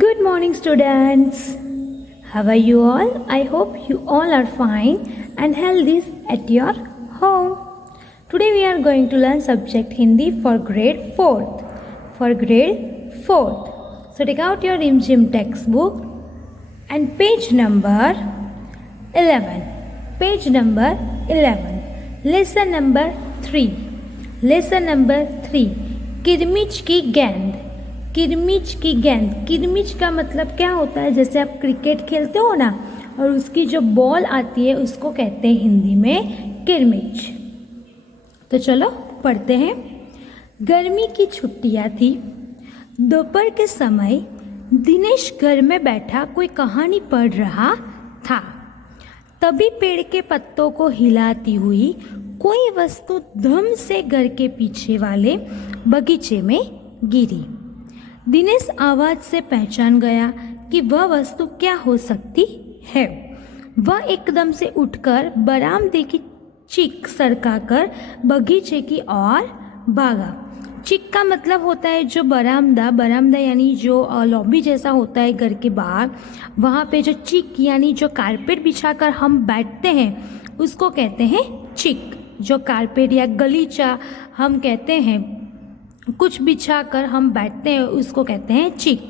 Good morning, students. How are you all? I hope you all are fine and healthy at your home. Today we are going to learn subject Hindi for grade 4th. For grade 4th. So take out your Rimjim textbook and page number 11. Page number 11. Lesson number 3. Lesson number 3. किरमिच की गेंद. किरमिच की गेंद. किरमिच का मतलब क्या होता है? जैसे आप क्रिकेट खेलते हो ना और उसकी जो बॉल आती है उसको कहते हैं हिंदी में किरमिच. तो चलो पढ़ते हैं. गर्मी की छुट्टियां थी. दोपहर के समय दिनेश घर में बैठा कोई कहानी पढ़ रहा था. तभी पेड़ के पत्तों को हिलाती हुई कोई वस्तु धम से घर के पीछे वाले बगीचे में गिरी. दिनेश आवाज से पहचान गया कि वह वस्तु क्या हो सकती है. वह एकदम से उठकर बरामदे की चीख सरकाकर बगीचे की ओर भागा. चीख का मतलब होता है जो बरामदा. बरामदा यानी जो लॉबी जैसा होता है घर के बाहर. वहाँ पे जो चीख यानी जो कारपेट बिछाकर हम बैठते हैं उसको कहते हैं चीख. जो कारपेट या गलीचा हम कहते हैं कुछ बिछा कर हम बैठते हैं उसको कहते हैं चीक.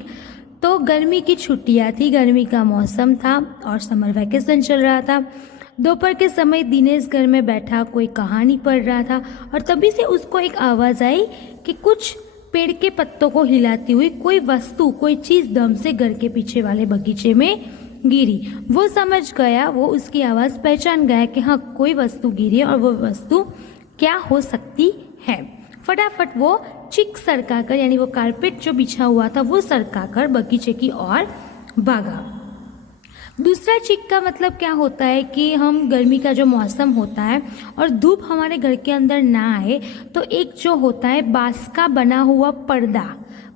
तो गर्मी की छुट्टियां थी. गर्मी का मौसम था और समर वैकेशन चल रहा था. दोपहर के समय दिनेश घर में बैठा कोई कहानी पढ़ रहा था और तभी से उसको एक आवाज़ आई कि कुछ पेड़ के पत्तों को हिलाती हुई कोई वस्तु कोई चीज़ दम से घर के पीछे वाले बगीचे में गिरी. वो समझ गया, वो उसकी आवाज़ पहचान गया कि हाँ कोई वस्तु गिरी और वो वस्तु क्या हो सकती है. फटाफट वो चिक सरकाकर यानी वो कारपेट जो बिछा हुआ था वो सरकाकर बगीचे की ओर भागा. दूसरा चिक का मतलब क्या होता है कि हम गर्मी का जो मौसम होता है और धूप हमारे घर के अंदर ना आए तो एक जो होता है बांस का बना हुआ पर्दा,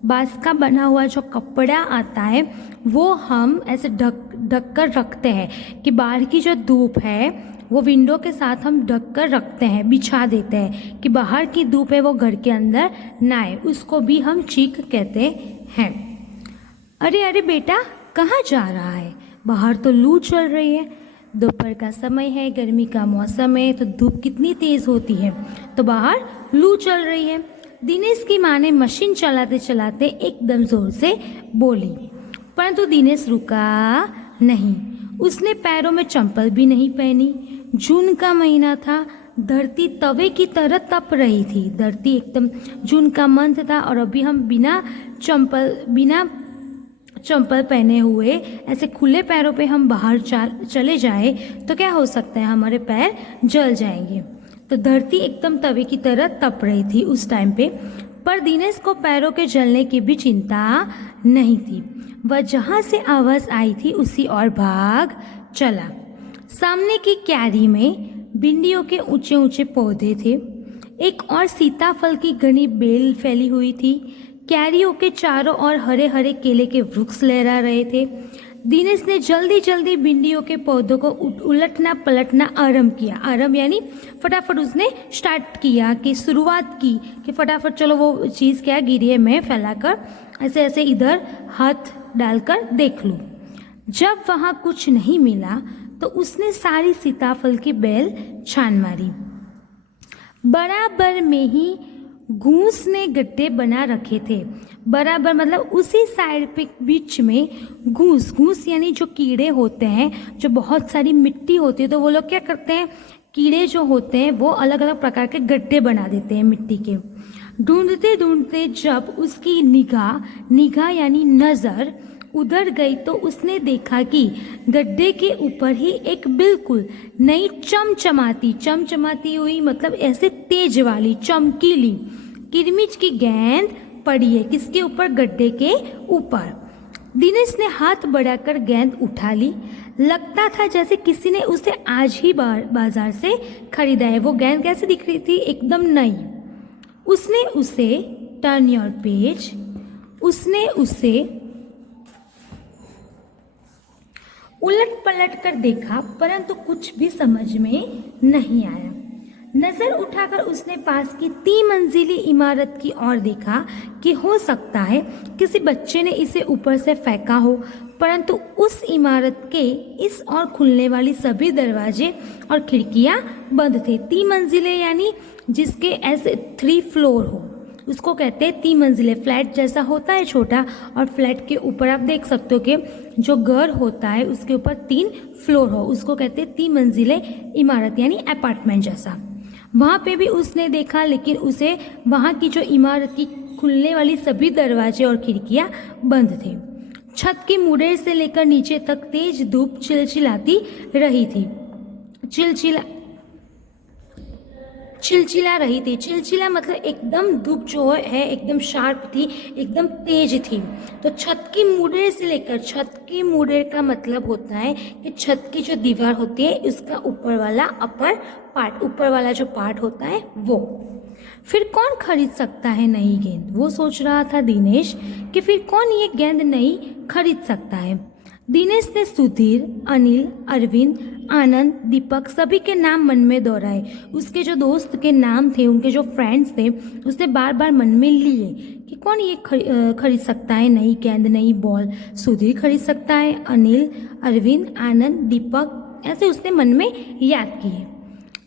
बांस का बना हुआ जो कपड़ा आता है वो हम ऐसे ढक कर रखते हैं कि बाहर की जो धूप है वो विंडो के साथ हम ढक कर रखते हैं, बिछा देते हैं कि बाहर की धूप है वो घर के अंदर ना आए. उसको भी हम चीक कहते हैं. अरे अरे बेटा कहाँ जा रहा है? बाहर तो लू चल रही है. दोपहर का समय है, गर्मी का मौसम है तो धूप कितनी तेज़ होती है तो बाहर लू चल रही है. दिनेश की माँ ने मशीन चलाते चलाते एकदम ज़ोर से बोली. परंतु दिनेश रुका नहीं. उसने पैरों में चंपल भी नहीं पहनी. जून का महीना था. धरती तवे की तरह तप रही थी. धरती एकदम जून का मंथ था और अभी हम बिना चंपल पहने हुए ऐसे खुले पैरों पे हम बाहर चले जाए तो क्या हो सकता है, हमारे पैर जल जाएंगे. तो धरती एकदम तवे की तरह तप रही थी उस टाइम पे. पर दिनेश को पैरों के जलने की भी चिंता नहीं थी. वह जहाँ से आवाज़ आई थी उसी ओर भाग चला. सामने की क्यारी में भिंडियों के ऊंचे ऊंचे पौधे थे. एक और सीताफल की घनी बेल फैली हुई थी. क्यारियों के चारों ओर हरे हरे केले के वृक्ष लहरा रहे थे. दिनेश ने जल्दी जल्दी भिंडियों के पौधों को उलटना पलटना आरंभ किया. आरंभ यानी फटाफट उसने स्टार्ट किया कि शुरुआत की कि फटाफट चलो वो चीज़ क्या गिरी है मैं फैलाकर ऐसे ऐसे इधर हाथ डालकर देख लूँ. जब वहाँ कुछ नहीं मिला तो उसने सारी सीताफल की बेल छान मारी. बराबर में ही घूस ने गड्ढे बना रखे थे. बराबर मतलब उसी साइड पे बीच में घूस यानी जो कीड़े होते हैं, जो बहुत सारी मिट्टी होती है तो वो लोग क्या करते हैं, कीड़े जो होते हैं वो अलग अलग प्रकार के गड्ढे बना देते हैं मिट्टी के. ढूंढते ढूंढते जब उसकी निगाह यानी नज़र उधर गई तो उसने देखा कि गड्ढे के ऊपर ही एक बिल्कुल नई चमचमाती हुई मतलब ऐसे तेज वाली चमकीली किरमिच की गेंद पड़ी है. किसके ऊपर? गड्ढे के ऊपर. दिनेश ने हाथ बढ़ाकर गेंद उठा ली. लगता था जैसे किसी ने उसे आज ही बाजार से खरीदा है. वो गेंद कैसे दिख रही थी? एकदम नई. उसने उसे टर्न योर पेज. उसने उसे उलट पलट कर देखा परंतु कुछ भी समझ में नहीं आया. नजर उठाकर उसने पास की 3 मंजिली इमारत की ओर देखा कि हो सकता है किसी बच्चे ने इसे ऊपर से फेंका हो, परंतु उस इमारत के इस ओर खुलने वाली सभी दरवाजे और खिड़कियां बंद थे। 3 मंजिले यानी जिसके ऐसे 3 फ्लोर हो, उसको कहते हैं 3 मंजिले। फ्लैट जैसा होता है छोटा, और फ्लैट के ऊपर आप देख सकते हो कि जो घर होता है उसके ऊपर 3 फ्लोर हो, उसको कहते हैं 3 मंजिले इमारत यानी अपार्टमेंट जैसा। वहाँ पे भी उसने देखा, लेकिन उसे वहाँ की जो इमारत की खुलने वाली सभी दरवाजे और खिड़कियाँ बंद थे। छत की मुड़ेर से लेकर नीचे तक तेज धूप चिलचिलाती रही थी। चिलचिला रही थी। चिलचिला मतलब एकदम धूप जो है एकदम शार्प थी, एकदम तेज थी। तो छत की मुड़ेर से लेकर, छत की मुड़ेर का मतलब होता है कि छत की जो दीवार होती है उसका ऊपर वाला अपर पार्ट, ऊपर वाला जो पार्ट होता है वो। फिर कौन खरीद सकता है नई गेंद, वो सोच रहा था दिनेश कि फिर कौन ये गेंद नई खरीद सकता है। दिनेश ने सुधीर, अनिल, अरविंद, आनंद, दीपक सभी के नाम मन में दोहराए। उसके जो दोस्त के नाम थे, उनके जो फ्रेंड्स थे, उसने बार बार मन में लिए कि कौन ये खरीद सकता है नई गेंद, नई बॉल। सुधीर खरीद सकता है, अनिल, अरविंद, आनंद, दीपक, ऐसे उसने मन में याद किए।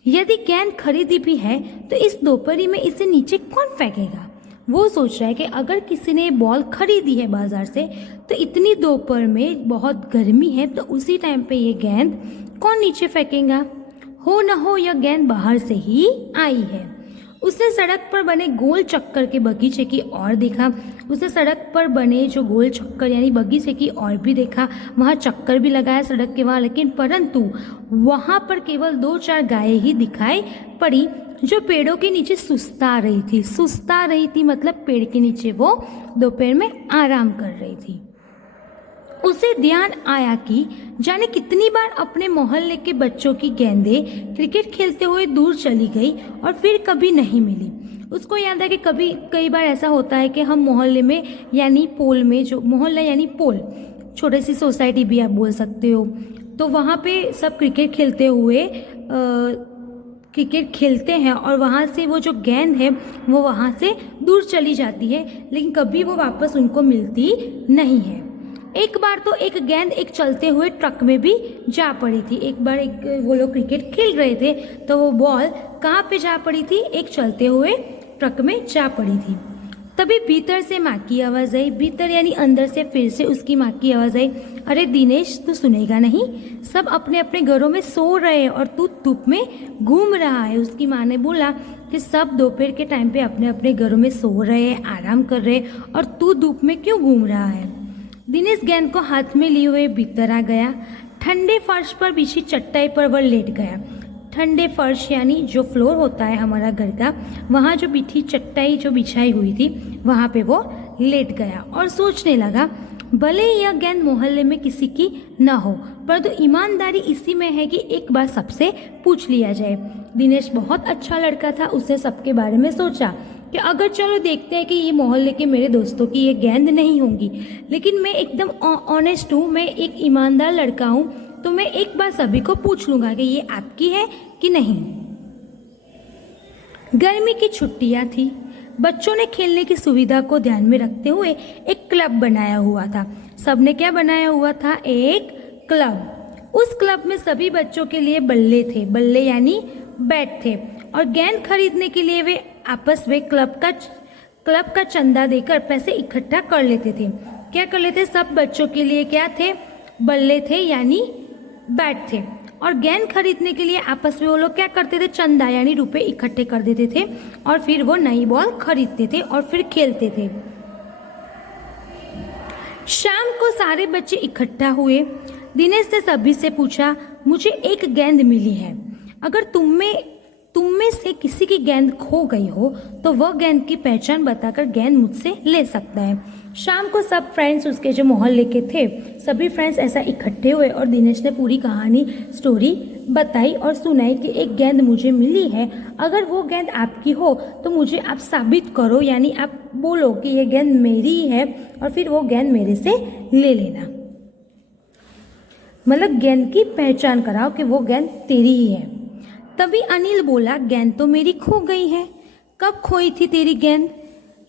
यदि गेंद खरीदी भी है तो इस दोपहरी में इसे नीचे कौन फेंकेगा। वो सोच रहा है कि अगर किसी ने बॉल खरीदी है बाजार से, तो इतनी दोपहर में बहुत गर्मी है, तो उसी टाइम पे ये गेंद कौन नीचे फेंकेगा। हो न हो यह गेंद बाहर से ही आई है। उसने सड़क पर बने गोल चक्कर के बगीचे की ओर देखा। उसने सड़क पर बने जो गोल चक्कर यानी बगीचे की ओर भी देखा। वहाँ चक्कर भी लगाया सड़क के वहाँ, लेकिन परंतु वहाँ पर केवल 2-4 गायें ही दिखाई पड़ी जो पेड़ों के नीचे सुस्ता रही थी मतलब पेड़ के नीचे वो दोपहर में आराम कर रही थी। उसे ध्यान आया कि जाने कितनी बार अपने मोहल्ले के बच्चों की गेंदें क्रिकेट खेलते हुए दूर चली गई और फिर कभी नहीं मिली। उसको याद है कि कई बार ऐसा होता है कि हम मोहल्ले में यानी पोल में, जो मोहल्ला यानी पोल, छोटी सी सोसाइटी भी आप बोल सकते हो, तो वहाँ पे सब क्रिकेट खेलते हैं और वहाँ से वो जो गेंद है वो वहाँ से दूर चली जाती है, लेकिन कभी वो वापस उनको मिलती नहीं है। एक बार तो एक गेंद एक चलते हुए ट्रक में भी जा पड़ी थी। एक बार वो लोग क्रिकेट खेल रहे थे तो वो बॉल कहाँ पे जा पड़ी थी, एक चलते हुए ट्रक में जा पड़ी थी। तभी भीतर से माँ की आवाज़ आई। भीतर यानी अंदर से फिर से उसकी माँ की आवाज़ आई, अरे दिनेश तू सुनेगा नहीं, सब अपने अपने घरों में सो रहे हैं और तू धूप में घूम रहा है। उसकी माँ ने बोला कि सब दोपहर के टाइम पे अपने अपने घरों में सो रहे हैं, आराम कर रहे हैं, और तू धूप में क्यों घूम रहा है। दिनेश गेंद को हाथ में लिए हुए भीतर आ गया। ठंडे फर्श पर बिछी चटाई पर वह लेट गया। ठंडे फर्श यानी जो फ्लोर होता है हमारा घर का, वहाँ जो बिछी चटाई जो बिछाई हुई थी वहाँ पे वो लेट गया और सोचने लगा, भले ही यह गेंद मोहल्ले में किसी की न हो, परंतु ईमानदारी इसी में है कि एक बार सबसे पूछ लिया जाए। दिनेश बहुत अच्छा लड़का था। उसने सबके बारे में सोचा कि अगर चलो देखते हैं कि ये मोहल्ले के मेरे दोस्तों की ये गेंद नहीं होंगी, लेकिन मैं एकदम ऑनेस्ट हूँ, मैं एक ईमानदार लड़का हूँ, तो मैं एक बार सभी को पूछ लूँगा कि ये आपकी है कि नहीं। गर्मी की छुट्टियाँ थी। बच्चों ने खेलने की सुविधा को ध्यान में रखते हुए एक क्लब बनाया हुआ था। सबने क्या बनाया हुआ था, एक क्लब। उस क्लब में सभी बच्चों के लिए बल्ले थे, बल्ले यानी बैट थे, और गेंद खरीदने के लिए वे आपस में क्लब का चंदा देकर पैसे इकट्ठा कर लेते थे। क्या कर लेते, सब बच्चों के लिए क्या थे, बल्ले थे यानी बैट थे, और गेंद खरीदने के लिए आपस में वो लोग क्या करते थे, चंदा यानी रुपए इकट्ठे कर देते थे, और फिर वो नई बॉल खरीदते थे और फिर खेलते थे। शाम को सारे बच्चे इकट्ठा हुए। दिनेश ने सभी से पूछा, मुझे एक गेंद मिली है, अगर तुम में से किसी की गेंद खो गई हो तो वह गेंद की पहचान बताकर गेंद मुझसे ले सकता है। शाम को सब फ्रेंड्स, उसके जो मोहल्ले के थे सभी फ्रेंड्स ऐसा इकट्ठे हुए और दिनेश ने पूरी कहानी स्टोरी बताई और सुनाई कि एक गेंद मुझे मिली है, अगर वो गेंद आपकी हो तो मुझे आप साबित करो, यानी आप बोलो कि ये गेंद मेरी है और फिर वो गेंद मेरे से ले लेना। मतलब गेंद की पहचान कराओ कि वो गेंद तेरी ही है। तभी अनिल बोला, गेंद तो मेरी खो गई है। कब खोई थी तेरी गेंद?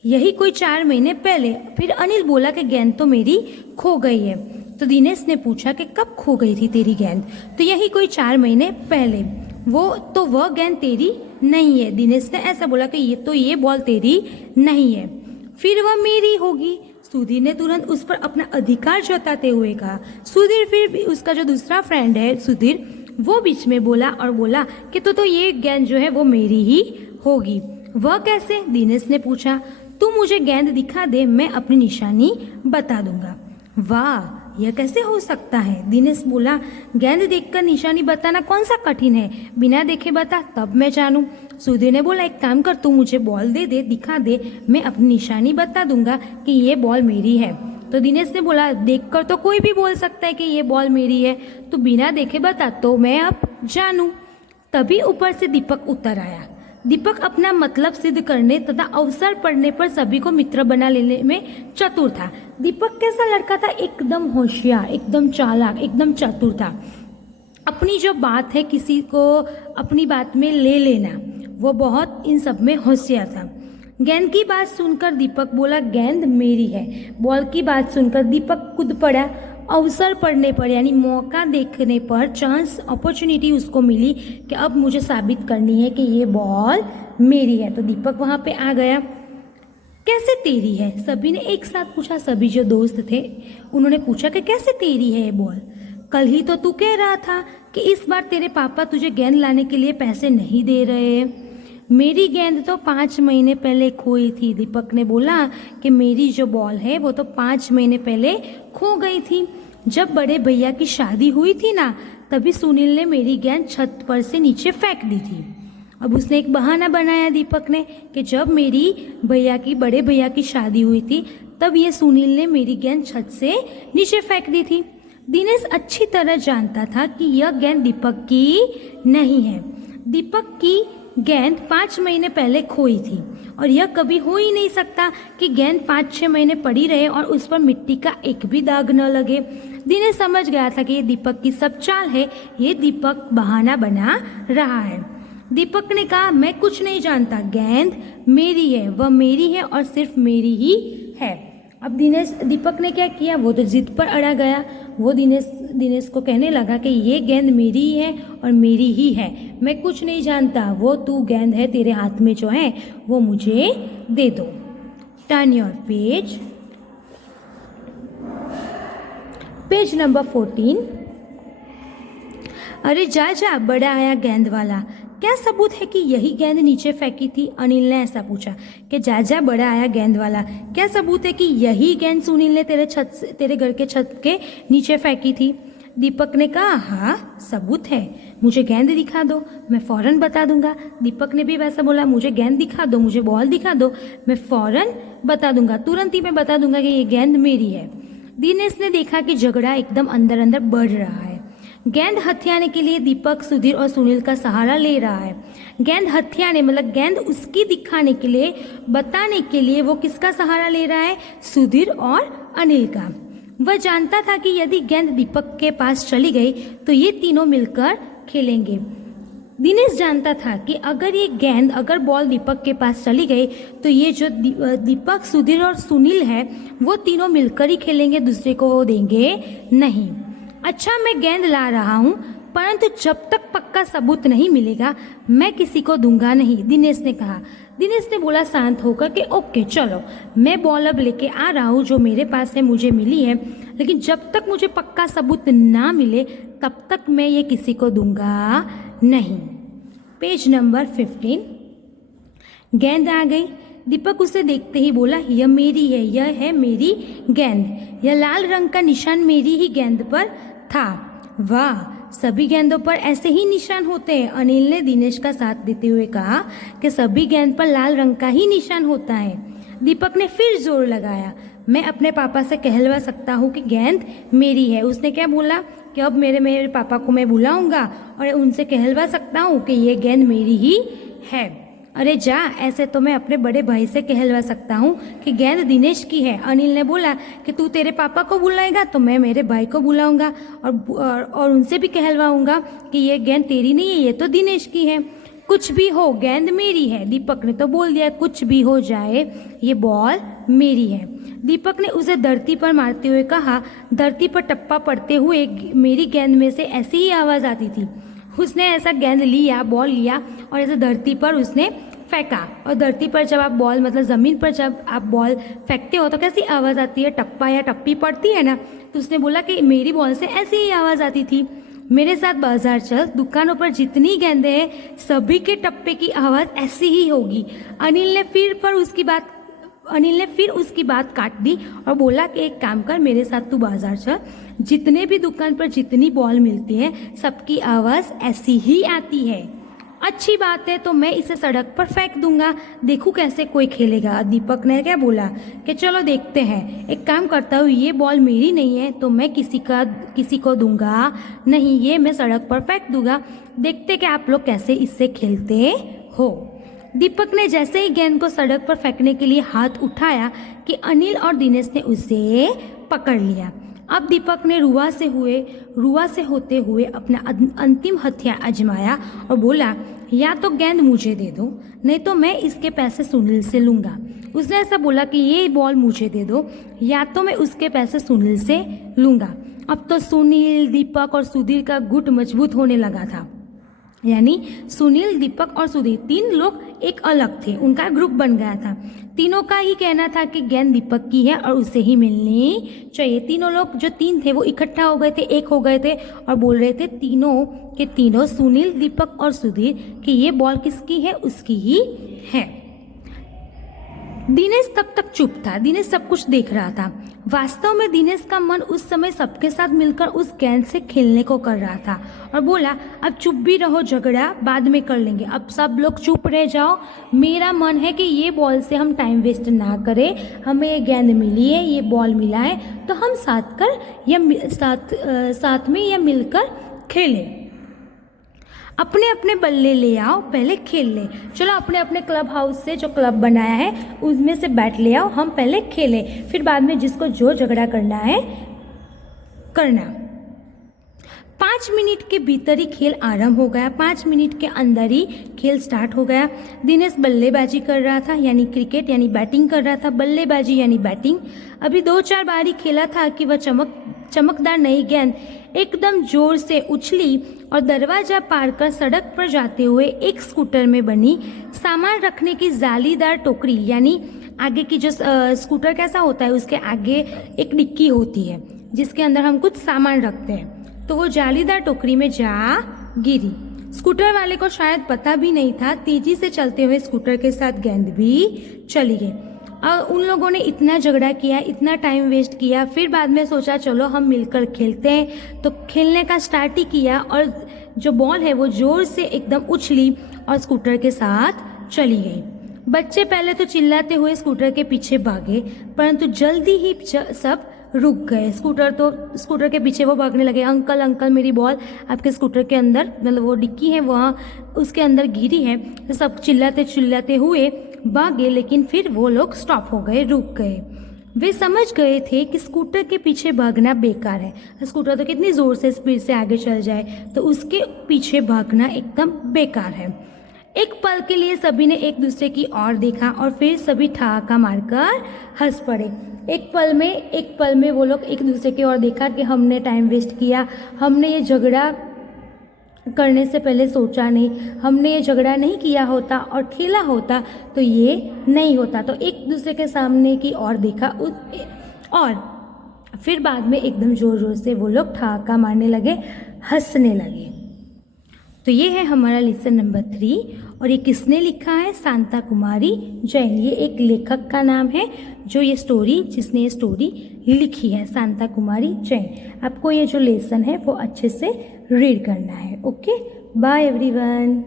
यही कोई 4 महीने पहले। फिर अनिल बोला कि गेंद तो मेरी खो गई है। तो दिनेश ने पूछा कि कब खो गई थी तेरी गेंद? तो यही कोई 4 महीने पहले। वह गेंद तेरी नहीं है। दिनेश ने ऐसा बोला कि ये बॉल तेरी नहीं है। फिर वह मेरी होगी। सुधीर ने तुरंत उस पर अपना अधिकार जताते हुए कहा। सुधीर, फिर भी उसका जो दूसरा फ्रेंड है सुधीर, वो बीच में बोला और बोला कि तो ये गेंद जो है वो मेरी ही होगी। वह कैसे? दिनेश ने पूछा। तू मुझे गेंद दिखा दे, मैं अपनी निशानी बता दूंगा। वाह, यह कैसे हो सकता है? दिनेश बोला, गेंद देखकर निशानी बताना कौन सा कठिन है? बिना देखे बता, तब मैं जानूं। सुधीर ने बोला, एक काम कर, तू मुझे बॉल दे दे, दिखा दे, मैं अपनी निशानी बता दूंगा कि ये बॉल मेरी है। तो दिनेश ने बोला, देखकर तो कोई भी बोल सकता है कि ये बॉल मेरी है, तू बिना देखे बता तो मैं अब जानूं। तभी ऊपर से दीपक उतर आया। दीपक अपना मतलब सिद्ध करने तथा अवसर पड़ने पर सभी को मित्र बना लेने में चतुर था। दीपक कैसा लड़का था? एकदम होशियार, एकदम चालाक, एकदम चतुर था। अपनी जो बात है किसी को अपनी बात में ले लेना, वो बहुत इन सब में होशियार था। गेंद की बात सुनकर दीपक बोला, गेंद मेरी है। बॉल की बात सुनकर दीपक कूद पड़ा। अवसर पड़ने पर यानी मौका देखने पर, चांस, अपॉर्चुनिटी उसको मिली कि अब मुझे साबित करनी है कि ये बॉल मेरी है। तो दीपक वहां पे आ गया। कैसे तेरी है? सभी ने एक साथ पूछा। सभी जो दोस्त थे उन्होंने पूछा कि कैसे तेरी है ये बॉल? कल ही तो तू कह रहा था कि इस बार तेरे पापा तुझे गेंद लाने के लिए पैसे नहीं दे रहे। मेरी गेंद तो 5 महीने पहले खोई थी। दीपक ने बोला कि मेरी जो बॉल है वो तो 5 महीने पहले खो गई थी। जब बड़े भैया की शादी हुई थी ना, तभी सुनील ने मेरी गेंद छत पर से नीचे फेंक दी थी। अब उसने एक बहाना बनाया दीपक ने कि जब मेरी बड़े भैया की शादी हुई थी, तब ये सुनील ने मेरी गेंद छत से नीचे फेंक दी थी। दिनेश अच्छी तरह जानता था कि यह गेंद दीपक की नहीं है। दीपक की गेंद 5 महीने पहले खोई थी और यह कभी हो ही नहीं सकता कि गेंद 5-6 महीने पड़ी रहे और उस पर मिट्टी का एक भी दाग न लगे। दिनेश समझ गया था कि ये दीपक की सब चाल है, ये दीपक बहाना बना रहा है। दीपक ने कहा, मैं कुछ नहीं जानता, गेंद मेरी है, वह मेरी है और सिर्फ मेरी ही है। अब दीपक ने क्या किया? वो तो जिद पर अड़ा गया। वो दिनेश को कहने लगा कि ये गेंद मेरी ही है और मेरी ही है, मैं कुछ नहीं जानता, वो तू गेंद है तेरे हाथ में जो है वो मुझे दे दो। Turn your page number 14। अरे जा, बड़ा आया गेंद वाला, क्या सबूत है कि यही गेंद नीचे फेंकी थी? अनिल ने ऐसा पूछा कि जा, बड़ा आया गेंद वाला, क्या सबूत है कि यही गेंद सुनील ने तेरे घर के छत के नीचे फेंकी थी? दीपक ने कहा, हाँ सबूत है, मुझे गेंद दिखा दो, मैं फौरन बता दूंगा। दीपक ने भी वैसा बोला, मुझे गेंद दिखा दो, मुझे बॉल दिखा दो, मैं फौरन बता दूंगा, तुरंत ही मैं बता दूंगा कि ये गेंद मेरी है। दिनेश ने देखा कि झगड़ा एकदम अंदर अंदर बढ़ रहा है। गेंद हथियाने के लिए दीपक, सुधीर और सुनील का सहारा ले रहा है। गेंद हथियाने मतलब गेंद उसकी दिखाने के लिए, बताने के लिए वो किसका सहारा ले रहा है? सुधीर और अनिल का। वह जानता था कि यदि गेंद दीपक के पास चली गई तो ये तीनों मिलकर खेलेंगे। दिनेश जानता था कि अगर बॉल दीपक के पास चली गई तो ये जो दीपक, सुधीर और सुनील है वो तीनों मिलकर ही खेलेंगे, दूसरे को वो देंगे नहीं। अच्छा, मैं गेंद ला रहा हूँ, परंतु जब तक पक्का सबूत नहीं मिलेगा मैं किसी को दूंगा नहीं, दिनेश ने कहा। दिनेश ने बोला शांत होकर कि ओके चलो, मैं बॉल अब लेके आ रहा हूँ, जो मेरे पास है, मुझे मिली है, लेकिन जब तक मुझे पक्का सबूत ना मिले तब तक मैं ये किसी को दूंगा नहीं। Page number 15। गेंद आ गई। दीपक उसे देखते ही बोला, यह मेरी है, यह है मेरी गेंद। यह लाल रंग का निशान मेरी ही गेंद पर था। वाह, सभी गेंदों पर ऐसे ही निशान होते हैं। अनिल ने दिनेश का साथ देते हुए कहा कि सभी गेंद पर लाल रंग का ही निशान होता है। दीपक ने फिर जोर लगाया, मैं अपने पापा से कहलवा सकता हूँ कि गेंद मेरी है। उसने क्या बोला कि अब मेरे पापा को मैं बुलाऊंगा और उनसे कहलवा सकता हूँ कि ये गेंद मेरी ही है। अरे जा, ऐसे तो मैं अपने बड़े भाई से कहलवा सकता हूँ कि गेंद दिनेश की है। अनिल ने बोला कि तू तेरे पापा को बुलाएगा तो मैं मेरे भाई को बुलाऊंगा और उनसे भी कहलवाऊंगा कि ये गेंद तेरी नहीं है, ये तो दिनेश की है। कुछ भी हो, गेंद मेरी है। दीपक ने तो बोल दिया, कुछ भी हो जाए ये बॉल मेरी है। दीपक ने उसे धरती पर मारते हुए कहा, धरती पर टप्पा पड़ते हुए मेरी गेंद में से ऐसी ही आवाज आती थी। उसने ऐसा गेंद लिया, बॉल लिया और ऐसे धरती पर उसने फेंका। और धरती पर जब आप बॉल, मतलब ज़मीन पर जब आप बॉल फेंकते हो तो कैसी आवाज़ आती है, टप्पा या टप्पी पड़ती है ना। तो उसने बोला कि मेरी बॉल से ऐसी ही आवाज़ आती थी। मेरे साथ बाजार चल, दुकानों पर जितनी गेंदें हैं सभी के टप्पे की आवाज़ ऐसी ही होगी। अनिल ने फिर उसकी बात काट दी और बोला कि एक काम कर, मेरे साथ तू बाजार चल, जितने भी दुकान पर जितनी बॉल मिलती है सबकी आवाज़ ऐसी ही आती है। अच्छी बात है, तो मैं इसे सड़क पर फेंक दूंगा, देखूं कैसे कोई खेलेगा। दीपक ने क्या बोला कि चलो देखते हैं। एक काम करता हूँ, ये बॉल मेरी नहीं है तो मैं किसी को दूंगा नहीं, ये मैं सड़क पर फेंक दूंगा, देखते कि आप लोग कैसे इससे खेलते हो। दीपक ने जैसे ही गेंद को सड़क पर फेंकने के लिए हाथ उठाया कि अनिल और दिनेश ने उसे पकड़ लिया। अब दीपक ने रुआ से होते हुए अपना अंतिम हथियार आजमाया और बोला, या तो गेंद मुझे दे दो, नहीं तो मैं इसके पैसे सुनील से लूंगा। उसने ऐसा बोला कि ये बॉल मुझे दे दो या तो मैं उसके पैसे सुनील से लूंगा। अब तो सुनील, दीपक और सुधीर का गुट मजबूत होने लगा था। यानी सुनील, दीपक और सुधीर, तीन लोग एक अलग थे, उनका ग्रुप बन गया था। तीनों का ही कहना था कि गेंद दीपक की है और उसे ही मिलनी चाहिए। तीनों लोग जो तीन थे वो इकट्ठा हो गए थे, एक हो गए थे और बोल रहे थे तीनों के तीनों, सुनील, दीपक और सुधीर, कि ये बॉल किसकी है, उसकी ही है। दिनेश तब तक चुप था। दिनेश सब कुछ देख रहा था। वास्तव में दिनेश का मन उस समय सबके साथ मिलकर उस गेंद से खेलने को कर रहा था और बोला, अब चुप भी रहो, झगड़ा बाद में कर लेंगे, अब सब लोग चुप रह जाओ। मेरा मन है कि ये बॉल से हम टाइम वेस्ट ना करें, हमें ये गेंद मिली है, ये बॉल मिला है तो हम साथ में या मिलकर खेलें। अपने अपने बल्ले ले आओ, पहले खेल ले। चलो अपने अपने क्लब हाउस से जो क्लब बनाया है उसमें से बैट ले आओ, हम पहले खेलें, फिर बाद में जिसको जो झगड़ा करना है करना। 5 मिनट के भीतर ही खेल आरंभ हो गया। 5 मिनट के अंदर ही खेल स्टार्ट हो गया। दिनेश बल्लेबाजी कर रहा था, यानी क्रिकेट, यानी बैटिंग कर रहा था। बल्लेबाजी यानी बैटिंग। अभी 2-4 बार ही खेला था कि वह चमकदार नई गेंद एकदम जोर से उछली और दरवाजा पार कर सड़क पर जाते हुए एक स्कूटर में बनी सामान रखने की जालीदार टोकरी, यानी आगे की जो स्कूटर कैसा होता है उसके आगे एक डिक्की होती है जिसके अंदर हम कुछ सामान रखते हैं, तो वो जालीदार टोकरी में जा गिरी। स्कूटर वाले को शायद पता भी नहीं था, तेजी से चलते हुए स्कूटर के साथ गेंद भी चली गई। उन लोगों ने इतना झगड़ा किया, इतना टाइम वेस्ट किया, फिर बाद में सोचा चलो हम मिलकर खेलते हैं, तो खेलने का स्टार्ट ही किया और जो बॉल है वो जोर से एकदम उछली और स्कूटर के साथ चली गई। बच्चे पहले तो चिल्लाते हुए स्कूटर के पीछे भागे, परंतु जल्दी ही सब रुक गए। स्कूटर के पीछे वो भागने लगे, अंकल अंकल मेरी बॉल आपके स्कूटर के अंदर, मतलब वो डिक्की है वहाँ उसके अंदर गिरी है। तो सब चिल्लाते हुए भागे, लेकिन फिर वो लोग स्टॉप हो गए, रुक गए। वे समझ गए थे कि स्कूटर के पीछे भागना बेकार है। स्कूटर तो कितनी जोर से स्पीड से आगे चल जाए, तो उसके पीछे भागना एकदम बेकार है। एक पल के लिए सभी ने एक दूसरे की ओर देखा और फिर सभी ठहाका मारकर हंस पड़े। एक पल में वो लोग एक दूसरे की ओर देखा कि हमने टाइम वेस्ट किया, हमने ये झगड़ा करने से पहले सोचा नहीं, हमने ये झगड़ा नहीं किया होता और खेला होता तो ये नहीं होता। तो एक दूसरे के सामने की ओर देखा और फिर बाद में एकदम जोर जोर से वो लोग ठहाका मारने लगे, हंसने लगे। तो ये है हमारा लेसन नंबर 3 और ये किसने लिखा है, शांता कुमारी जैन। ये एक लेखक का नाम है जिसने ये स्टोरी लिखी है, शांता कुमारी जैन। आपको ये जो लेसन है वो अच्छे से रीड करना है। Okay, bye everyone.